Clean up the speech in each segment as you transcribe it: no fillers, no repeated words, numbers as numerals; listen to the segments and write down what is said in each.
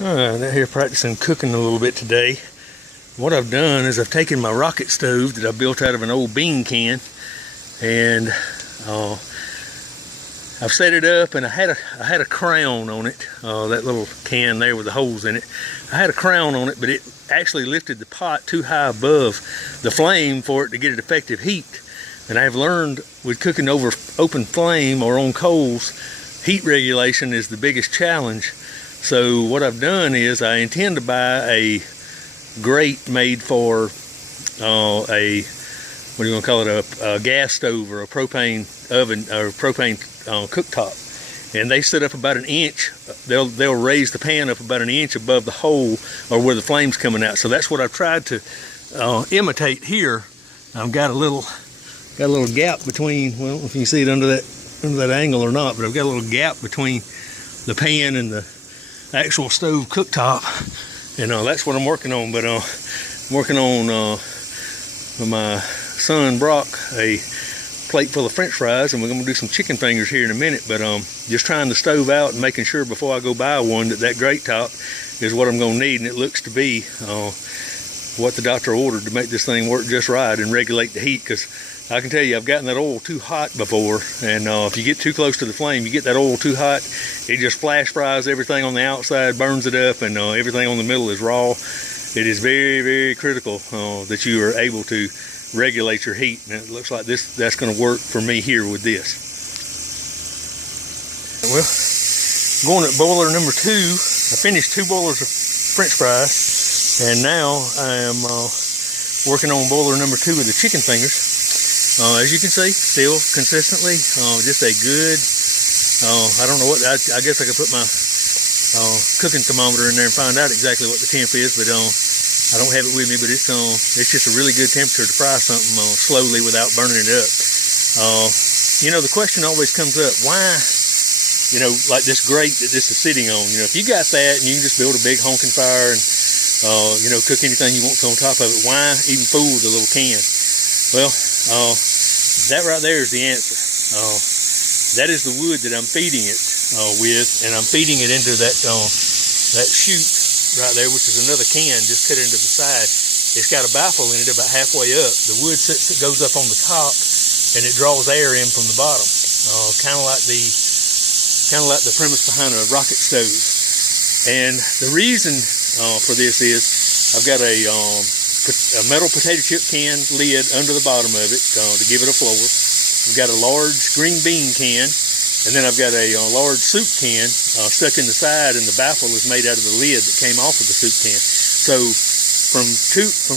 I'm out here practicing cooking a little bit today. What I've done is I've taken my rocket stove that I built out of an old bean can, and I've set it up, and I had a crown on it, that little can there with the holes in it. I had a crown on it, but it actually lifted the pot too high above the flame for it to get an effective heat. And I've learned with cooking over open flame or on coals, heat regulation is the biggest challenge. So what I've done is I intend to buy a grate made for what do you want to call it, a gas stove or a propane oven or propane cooktop. And they sit up about an inch. They'll raise the pan up about an inch above the hole or where the flame's coming out. So that's what I've tried to imitate here. I've got a little gap between, well, if you can see it under that angle or not, but I've got a little gap between the pan and the actual stove cooktop, and that's what I'm working on. But I'm working on with my son Brock a plate full of French fries, and we're gonna do some chicken fingers here in a minute. But just trying the stove out and making sure before I go buy one that grate top is what I'm gonna need, and it looks to be what the doctor ordered to make this thing work just right and regulate the heat. Because I can tell you, I've gotten that oil too hot before, and if you get too close to the flame, you get that oil too hot, it just flash fries everything on the outside, burns it up, and everything on the middle is raw. It is very, very critical that you are able to regulate your heat, and it looks like that's going to work for me here with this. Well, going at boiler number 2, I finished 2 boilers of French fries, and now I am working on boiler number 2 with the chicken fingers. As you can see, still consistently, just a good, I don't know what, I guess I could put my cooking thermometer in there and find out exactly what the temp is, but I don't have it with me, but it's just a really good temperature to fry something slowly without burning it up. The question always comes up, why, like this grate that this is sitting on, if you got that and you can just build a big honking fire and, cook anything you want to on top of it, why even fool with a little can? Well, that right there is the answer. That is the wood that I'm feeding it with, and I'm feeding it into that chute right there, which is another can just cut into the side. It's got a baffle in it about halfway up. The wood goes up on the top, and it draws air in from the bottom, kind of like the premise behind a rocket stove. And the reason for this is I've got a metal potato chip can lid under the bottom of it to give it a floor. I've got a large green bean can, and then I've got a large soup can stuck in the side, and the baffle is made out of the lid that came off of the soup can. So from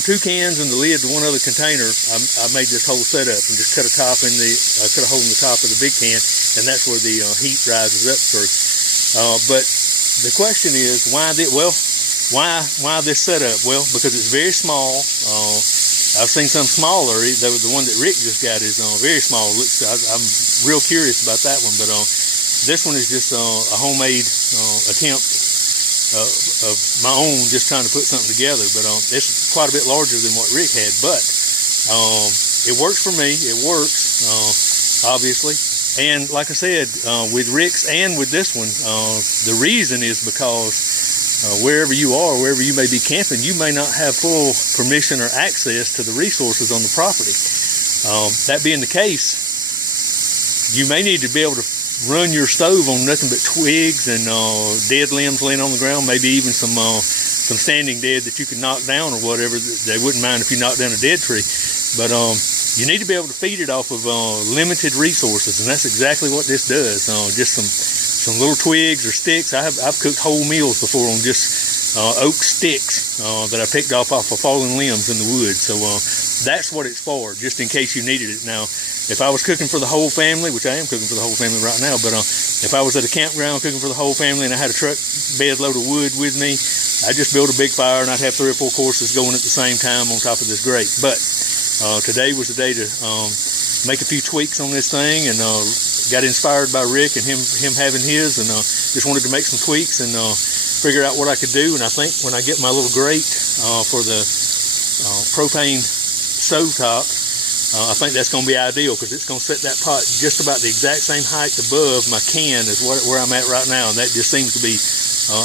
two cans and the lid to one other container, I made this whole setup and just cut a hole in the top of the big can, and that's where the heat rises up through. But the question is, why this setup? Well, because it's very small. I've seen some smaller. The one that Rick just got is very small. I'm real curious about that one, but this one is just a homemade attempt of my own, just trying to put something together. But it's quite a bit larger than what Rick had, but it works for me. It works, obviously. And like I said, with Rick's and with this one, the reason is because wherever you are, wherever you may be camping, you may not have full permission or access to the resources on the property. That being the case, you may need to be able to run your stove on nothing but twigs and dead limbs laying on the ground, maybe even some standing dead that you can knock down or whatever. They wouldn't mind if you knocked down a dead tree. But you need to be able to feed it off of limited resources, and that's exactly what this does. Just some little twigs or sticks. I've cooked whole meals before on just oak sticks that I picked off of fallen limbs in the woods. So that's what it's for, just in case you needed it. Now, if I was cooking for the whole family, which I am cooking for the whole family right now, but if I was at a campground cooking for the whole family and I had a truck bed load of wood with me, I'd just build a big fire and I'd have 3 or 4 courses going at the same time on top of this grate. But today was the day to make a few tweaks on this thing, and got inspired by Rick and him having his, and just wanted to make some tweaks and figure out what I could do. And I think when I get my little grate for the propane stovetop, I think that's going to be ideal, because it's going to set that pot just about the exact same height above my can as where I'm at right now, and that just seems to be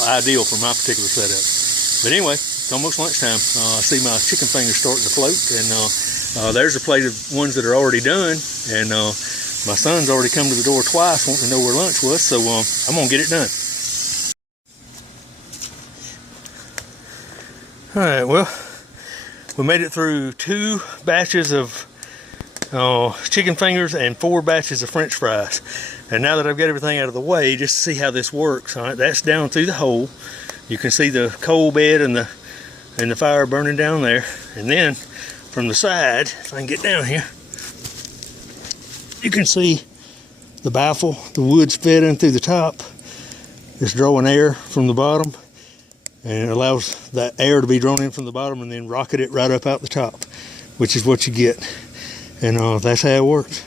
ideal for my particular setup. But anyway, it's almost lunchtime. I see my chicken fingers starting to float, and there's a plate of ones that are already done, and my son's already come to the door twice wanting to know where lunch was, so I'm gonna get it done. All right, well, we made it through 2 batches of chicken fingers and 4 batches of French fries. And now that I've got everything out of the way, just to see how this works, all right, that's down through the hole. You can see the coal bed and the fire burning down there. And then from the side, if I can get down here, you can see the baffle, the wood's fed in through the top. It's drawing air from the bottom, and it allows that air to be drawn in from the bottom and then rocket it right up out the top, which is what you get. And that's how it works.